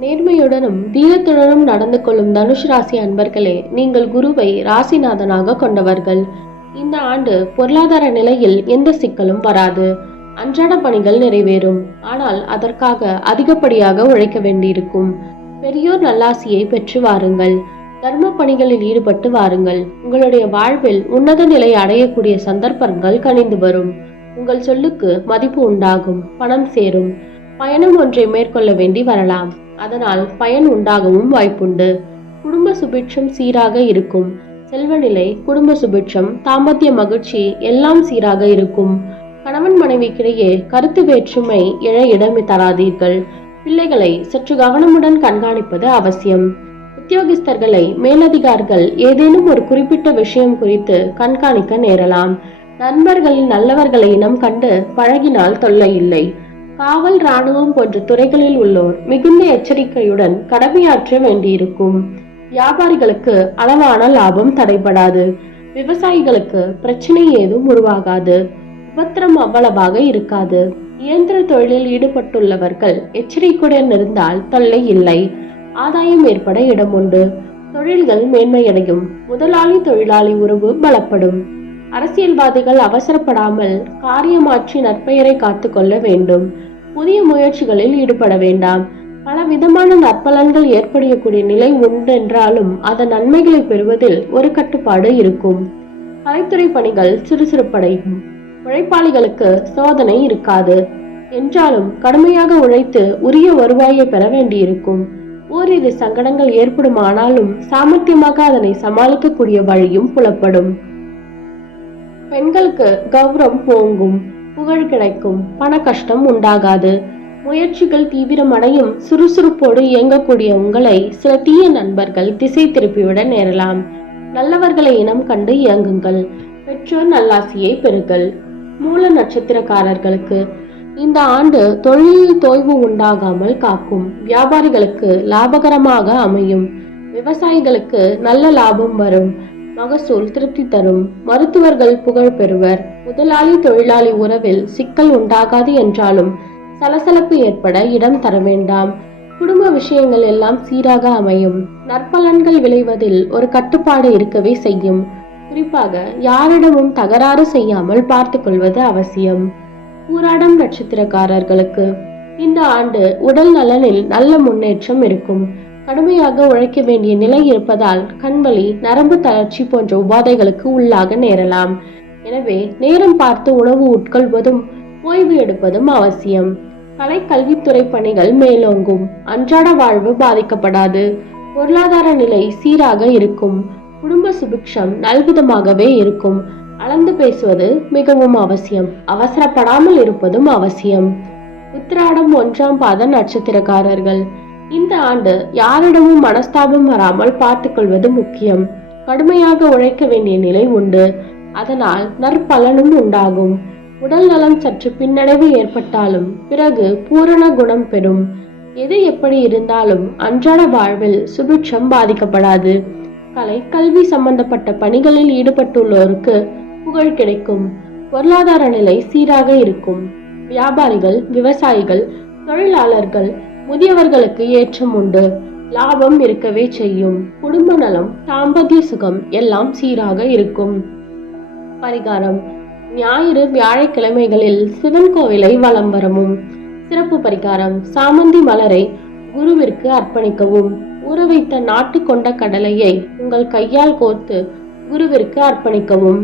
நேர்மையுடனும் தீரத்துடனும் நடந்து கொள்ளும் தனுஷ் ராசி அன்பர்களே நீங்கள் குருவை ராசிநாதனாக கொண்டவர்கள். இந்த ஆண்டு பொருளாதார நிலையில் எந்த சிக்கலும் வராது. அன்றாட பணிகள் நிறைவேறும். ஆனால் அதற்காக அதிகப்படியாக உழைக்க வேண்டியிருக்கும். பெரியோர் நல்லாசியை பெற்று வாருங்கள். தர்ம பணிகளில் ஈடுபட்டு வாருங்கள். உங்களுடைய வாழ்வில் உன்னத நிலை அடையக்கூடிய சந்தர்ப்பங்கள் கனிந்து வரும். உங்கள் சொல்லுக்கு மதிப்பு உண்டாகும். பணம் சேரும். பயணம் ஒன்றை மேற்கொள்ள வேண்டி வரலாம். அதனால் பயன் உண்டாகவும் வாய்ப்புண்டு. குடும்ப சுபிட்சம் சீராக இருக்கும். செல்வநிலை குடும்ப சுபிட்சம் தாம்பத்திய மகிழ்ச்சி எல்லாம் சீராக இருக்கும். கணவன் மனைவிக்கிடையே கருத்து வேற்றுமை எழ இடம் தராதீர்கள். பிள்ளைகளை சற்று கவனமுடன் கண்காணிப்பது அவசியம். உத்தியோகஸ்தர்களை மேலதிகாரிகள் ஏதேனும் ஒரு குறிப்பிட்ட விஷயம் குறித்து கண்காணிக்க நேரலாம். நண்பர்களின் நல்லவர்களை இனம் கண்டு பழகினால் தொல்லை இல்லை. காவல் ராணுவம் போன்ற துறைகளில் உள்ளோர் மிகுந்த எச்சரிக்கையுடன் கடமையாற்ற வேண்டியிருக்கும். வியாபாரிகளுக்கு அளவான லாபம் தடைபடாது. விவசாயிகளுக்கு பிரச்சனை ஏதும் உருவாகாது. உபத்திரம் அவ்வளவாக இருக்காது. இயந்திர தொழிலில் ஈடுபட்டுள்ளவர்கள் எச்சரிக்கையுடன் இருந்தால் தொல்லை இல்லை. ஆதாயம் ஏற்பட இடம் உண்டு. தொழில்கள் மேன்மையடையும். முதலாளி தொழிலாளி உறவு பலப்படும். அரசியல்வாதிகள் அவசரப்படாமல் காரியமாற்றி நற்பெயரை காத்து கொள்ள வேண்டும். புதிய முயற்சிகளில் ஈடுபட வேண்டாம். பல விதமான நற்பலன்கள் ஏற்படக்கூடிய நிலை உண்டென்றாலும் அதன் நன்மைகளை பெறுவதில் ஒரு கட்டுப்பாடு இருக்கும். கலைத்துறை பணிகள் சுறுசுறுப்படையும். உழைப்பாளிகளுக்கு சோதனை இருக்காது. என்றாலும் கடுமையாக உழைத்து உரிய வருவாயை பெற வேண்டியிருக்கும். ஓரிரு சங்கடங்கள் ஏற்படுமானாலும் சாமர்த்தியமாக அதனை சமாளிக்கக்கூடிய வழியும் புலப்படும். பெண்களுக்கு கௌரவம் போங்கும் புகழ் கிடைக்கும் பண கஷ்டம் உண்டாகாது. முயற்சிகள் தீவிரமடையும் சுறுசுறுப்போடு இயங்கக்கூடிய உங்களை சில தீய நண்பர்கள் திசை திருப்பிவிட நேரலாம். நல்லவர்களை இனம் கண்டு இயங்குங்கள். பெற்றோர் நல்லாசியை பெறுங்கள். மூல நட்சத்திரக்காரர்களுக்கு இந்த ஆண்டு தொழிலில் தொய்வு உண்டாகாமல் காக்கும். வியாபாரிகளுக்கு லாபகரமாக அமையும். விவசாயிகளுக்கு நல்ல லாபம் வரும். மகசூல் திருப்தி தரும் மருத்துவர்கள் புகழ் பெறுவர். முதலாளி தொழிலாளி உறவில் சிக்கல் உண்டாகாது என்றாலும் சலசலப்பு ஏற்பட இடம் தர வேண்டாம். குடும்ப விஷயங்கள் எல்லாம் சீராக அமையும். நற்பலன்கள் விளைவதில் ஒரு கட்டுப்பாடு இருக்கவே செய்யும். குறிப்பாக யாரிடமும் தகராறு செய்யாமல் பார்த்து கொள்வது அவசியம். பூராடம் நட்சத்திரக்காரர்களுக்கு இந்த ஆண்டு உடல் நலனில் நல்ல முன்னேற்றம் இருக்கும். கடுமையாக உழைக்க வேண்டிய நிலை இருப்பதால் கண்வலி நரம்பு தளர்ச்சி போன்ற உபாதைகளுக்கு உள்ளாக நேரலாம். எனவே நேரம் பார்த்து உணவு உட்கொள்வதும் ஓய்வு எடுப்பதும் அவசியம். கலை கல்வித்துறை பணிகள் மேலோங்கும். அன்றாட வாழ்வு பாதிக்கப்படாது. பொருளாதார நிலை சீராக இருக்கும். குடும்ப சுபிக்ஷம் நல்விதமாகவே இருக்கும். அளந்து பேசுவது மிகவும் அவசியம். அவசரப்படாமல் இருப்பதும் அவசியம். உத்திராடம் ஒன்றாம் பாத நட்சத்திரக்காரர்கள். இந்த ஆண்டு யாரிடமும் மனஸ்தாபம் வராமல் பார்த்துக் கொள்வது முக்கியம். கடுமையாக உழைக்க வேண்டிய நிலை உண்டு. அதனால் நற்பலனும் உண்டாகும். உடல் நலம் சற்று பின்னடைவு ஏற்பட்டாலும் பிறகு பூரண குணம் பெறும். எது எப்படி இருந்தாலும் அன்றாட வாழ்வில் சுபிட்சம் பாதிக்கப்படாது. கலை கல்வி சம்பந்தப்பட்ட பணிகளில் ஈடுபட்டுள்ளோருக்கு புகழ் கிடைக்கும். பொருளாதார நிலை சீராக இருக்கும். வியாபாரிகள் விவசாயிகள் தொழிலாளர்கள் முதியவர்களுக்கு ஏற்றம் உண்டு. லாபம் இருக்கவே செய்யும். குடும்ப நலம் தாம்பத்திய சுகம் எல்லாம் சீராக இருக்கும். பரிகாரம். ஞாயிறு வியாழக்கிழமைகளில் சிவன் கோவிலை வலம் வரவும். சிறப்பு பரிகாரம். சாமந்தி மலரை குருவிற்கு அர்ப்பணிக்கவும். ஊற வைத்த நாட்டு கொண்ட கடலையை உங்கள் கையால் கோர்த்து குருவிற்கு அர்ப்பணிக்கவும்.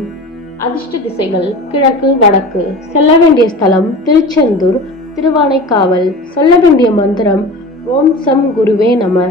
அதிர்ஷ்ட திசைகள் கிழக்கு வடக்கு. செல்ல வேண்டிய ஸ்தலம் திருச்செந்தூர் திருவானைக்காவல் சொல்ல வேண்டிய மந்திரம் ஓம் சம் குருவே நம.